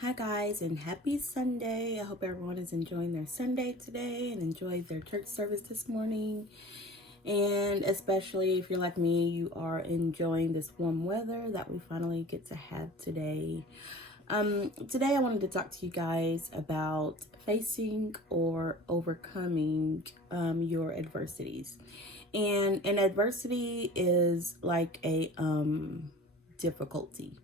Hi guys, and happy Sunday. I hope everyone is enjoying their Sunday today and enjoyed their church service this morning. And especially if you're like me, you are enjoying this warm weather that we finally get to have today. Today I wanted to talk to you guys about facing or overcoming your adversities. And an adversity is like a difficulty,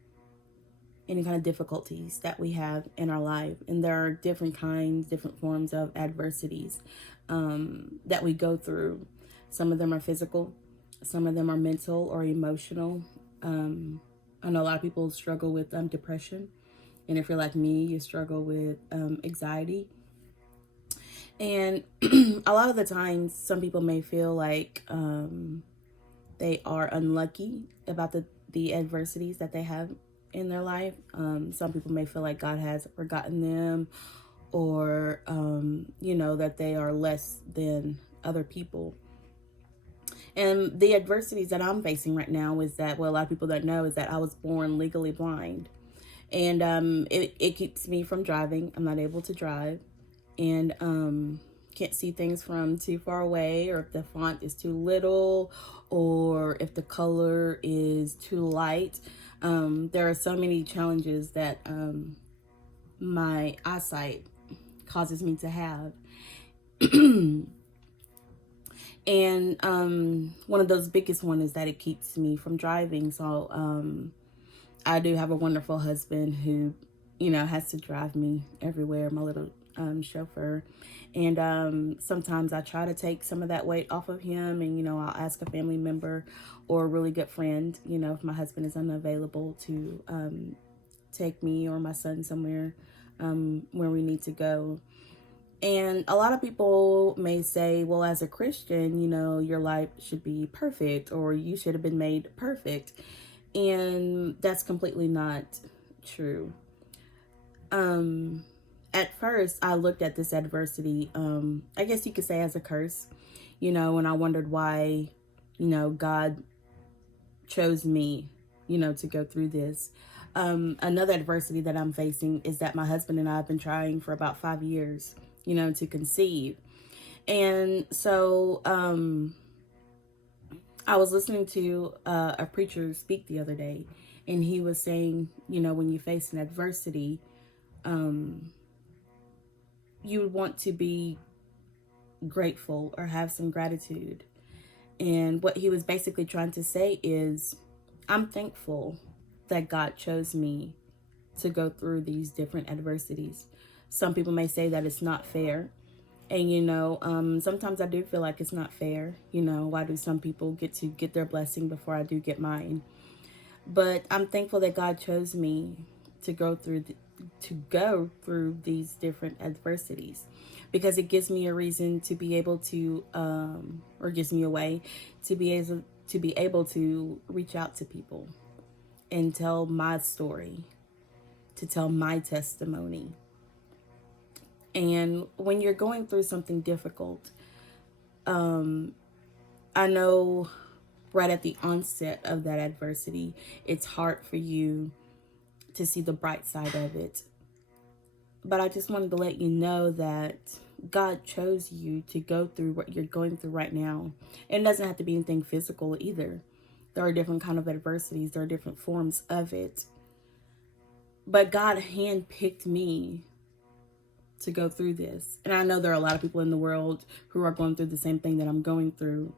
any kind of difficulties that we have in our life. And there are different kinds, different forms of adversities that we go through. Some of them are physical, some of them are mental or emotional. I know a lot of people struggle with depression. And if you're like me, you struggle with anxiety. And a lot of the times, some people may feel like they are unlucky about the adversities that they have in their life. Some people may feel like God has forgotten them, or that they are less than other people. And the adversities that I'm facing right now is that, well, a lot of people don't know, is that I was born legally blind. And it keeps me from driving. I'm not able to drive. And can't see things from too far away, or if the font is too little, or if the color is too light. There are so many challenges that my eyesight causes me to have. And one of those biggest one is that it keeps me from driving. So I do have a wonderful husband who, has to drive me everywhere, my little chauffeur. And sometimes I try to take some of that weight off of him, and I'll ask a family member or a really good friend, if my husband is unavailable, to take me or my son somewhere where we need to go. And a lot of people may say, well, as a Christian, your life should be perfect, or you should have been made perfect. And that's completely not true. At first, I looked at this adversity, I guess you could say, as a curse, and I wondered why, God chose me, to go through this. Another adversity that I'm facing is that my husband and I have been trying for about 5 years, to conceive. And so I was listening to a preacher speak the other day, and he was saying, when you face an adversity, you would want to be grateful or have some gratitude. And what he was basically trying to say is, I'm thankful that God chose me to go through these different adversities. Some people may say that it's not fair. And, sometimes I do feel like it's not fair. Why do some people get their blessing before I do get mine? But I'm thankful that God chose me to go through these different adversities, because it gives me a reason to be able to, or gives me a way to be able to reach out to people and tell my story, to tell my testimony. And when you're going through something difficult, I know right at the onset of that adversity, it's hard for you to see the bright side of it. But I just wanted to let you know that God chose you to go through what you're going through right now. And it doesn't have to be anything physical either. There are different kind of adversities. There are different forms of it. But God handpicked me to go through this. And I know there are a lot of people in the world who are going through the same thing that I'm going through.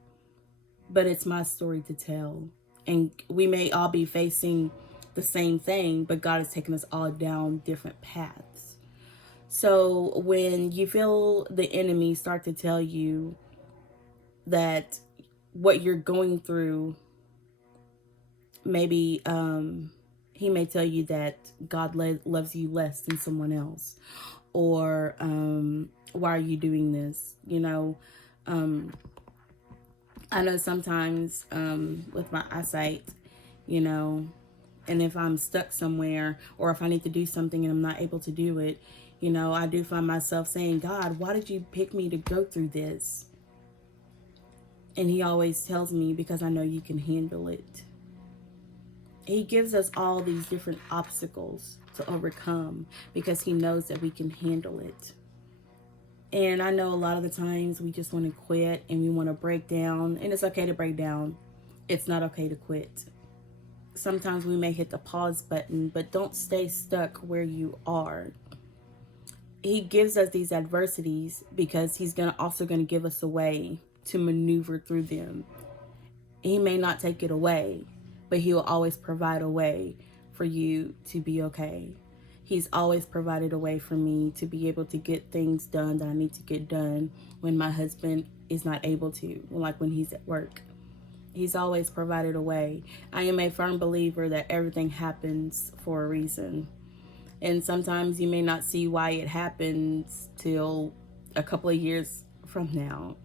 But it's my story to tell. And we may all be facing the same thing, but God has taken us all down different paths. So when you feel the enemy start to tell you that what you're going through, maybe he may tell you that God loves you less than someone else, or why are you doing this? I know sometimes with my eyesight, and if I'm stuck somewhere, or if I need to do something and I'm not able to do it, I do find myself saying, God, why did you pick me to go through this? And he always tells me, because I know you can handle it. He gives us all these different obstacles to overcome because he knows that we can handle it. And I know a lot of the times we just want to quit and we want to break down, and it's okay to break down. It's not okay to quit. Sometimes we may hit the pause button, but don't stay stuck where you are. He gives us these adversities because he's also going to give us a way to maneuver through them. He may not take it away, but he will always provide a way for you to be okay. He's always provided a way for me to be able to get things done that I need to get done when my husband is not able to, like when he's at work. He's always provided a way. I am a firm believer that everything happens for a reason. And sometimes you may not see why it happens till a couple of years from now.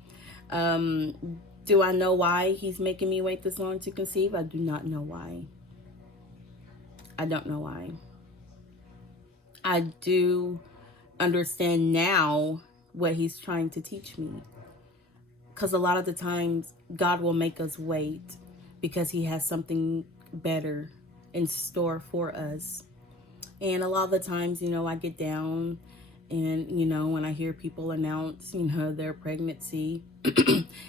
Do I know why he's making me wait this long to conceive? I do not know why. I don't know why. I do understand now what he's trying to teach me. Because a lot of the times, God will make us wait because he has something better in store for us. And a lot of the times, I get down and, when I hear people announce, their pregnancy,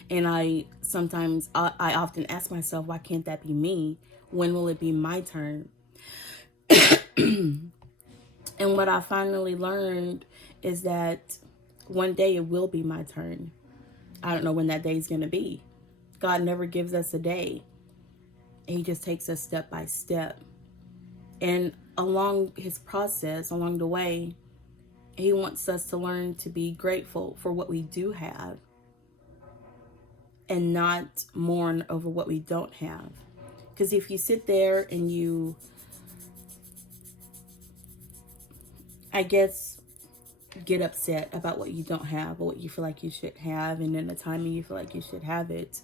and I often ask myself, why can't that be me? When will it be my turn? And what I finally learned is that one day it will be my turn. I don't know when that day is going to be. God never gives us a day. He just takes us step by step. And along his process, along the way, he wants us to learn to be grateful for what we do have and not mourn over what we don't have. Because if you sit there and you, I guess, get upset about what you don't have or what you feel like you should have, and then the timing you feel like you should have it,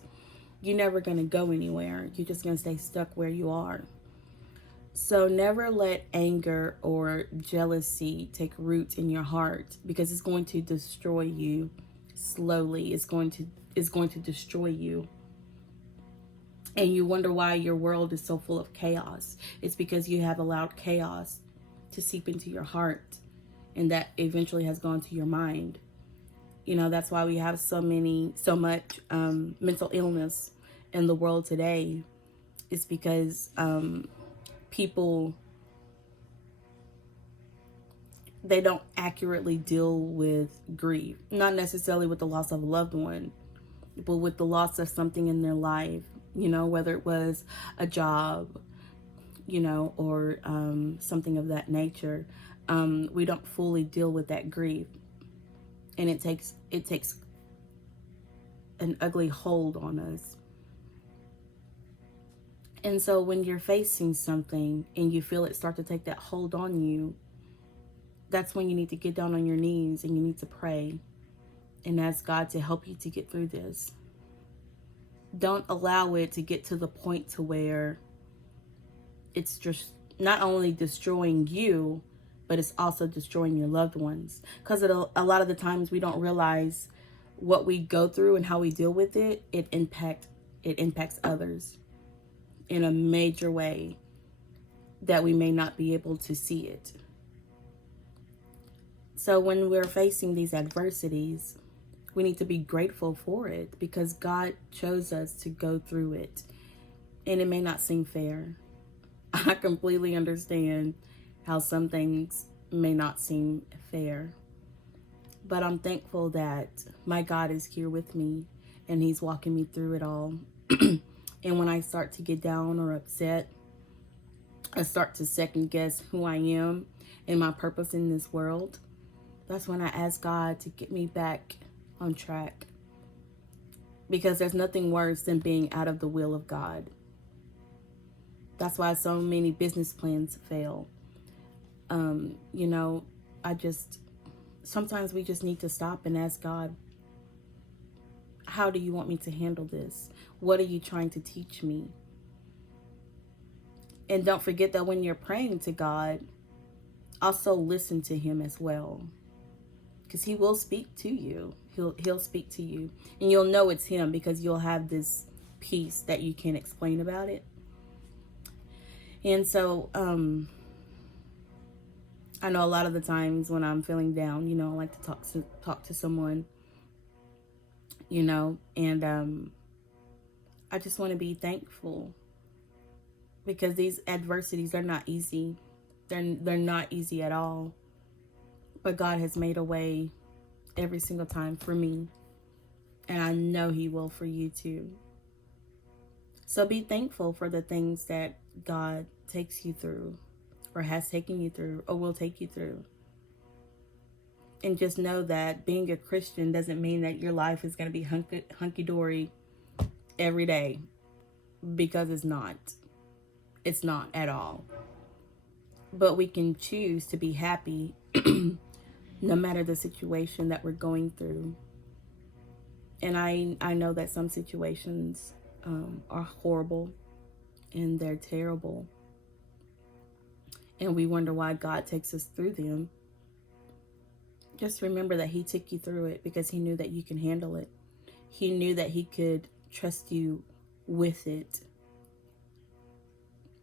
you're never going to go anywhere. You're just going to stay stuck where you are. So never let anger or jealousy take root in your heart, because it's going to destroy you slowly. It's going to destroy you. And you wonder why your world is so full of chaos. It's because you have allowed chaos to seep into your heart, and that eventually has gone to your mind. That's why we have so much mental illness in the world today. It's because people, they don't accurately deal with grief. Not necessarily with the loss of a loved one, but with the loss of something in their life, whether it was a job, or something of that nature. We don't fully deal with that grief. And it takes an ugly hold on us. And so when you're facing something and you feel it start to take that hold on you, that's when you need to get down on your knees and you need to pray and ask God to help you to get through this. Don't allow it to get to the point to where it's just not only destroying you, but it's also destroying your loved ones. Because a lot of the times we don't realize what we go through and how we deal with it. It impacts others in a major way that we may not be able to see it. So when we're facing these adversities, we need to be grateful for it because God chose us to go through it. And it may not seem fair. I completely understand how some things may not seem fair. But I'm thankful that my God is here with me and he's walking me through it all. And when I start to get down or upset, I start to second guess who I am and my purpose in this world. That's when I ask God to get me back on track. Because there's nothing worse than being out of the will of God. That's why so many business plans fail. Sometimes we just need to stop and ask God, how do you want me to handle this? What are you trying to teach me? And don't forget that when you're praying to God, also listen to him as well. Because he will speak to you. He'll speak to you. And you'll know it's him because you'll have this peace that you can't explain about it. And so, I know a lot of the times when I'm feeling down, I like to talk to someone, and I just want to be thankful because these adversities are not easy. They're not easy at all. But God has made a way every single time for me, and I know He will for you too. So be thankful for the things that God takes you through, or has taken you through, or will take you through. And just know that being a Christian doesn't mean that your life is going to be hunky dory every day, because it's not. It's not at all. But we can choose to be happy no matter the situation that we're going through. And I know that some situations are horrible and they're terrible. And we wonder why God takes us through them. Just remember that He took you through it because He knew that you can handle it. He knew that He could trust you with it.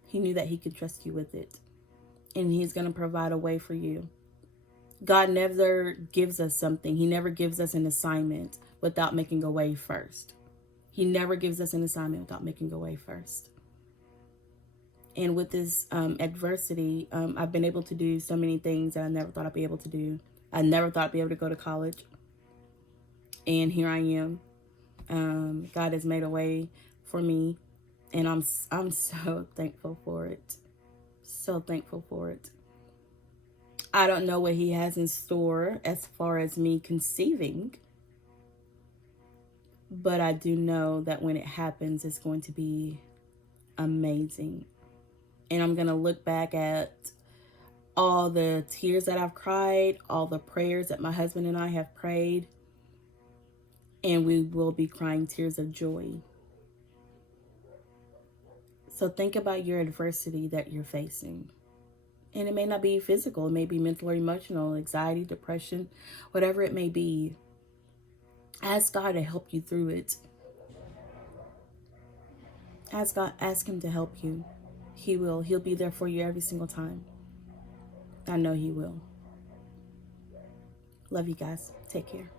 He knew that He could trust you with it. And He's going to provide a way for you. God never gives us something. He never gives us an assignment without making a way first. He never gives us an assignment without making a way first. And with this adversity, I've been able to do so many things that I never thought I'd be able to do. I never thought I'd be able to go to college. And here I am. God has made a way for me. And I'm so thankful for it. So thankful for it. I don't know what He has in store as far as me conceiving. But I do know that when it happens, it's going to be amazing. And I'm going to look back at all the tears that I've cried, all the prayers that my husband and I have prayed, and we will be crying tears of joy. So think about your adversity that you're facing. And it may not be physical, it may be mental or emotional, anxiety, depression, whatever it may be. Ask God to help you through it. Ask Him to help you. He will. He'll be there for you every single time. I know He will. Love you guys. Take care.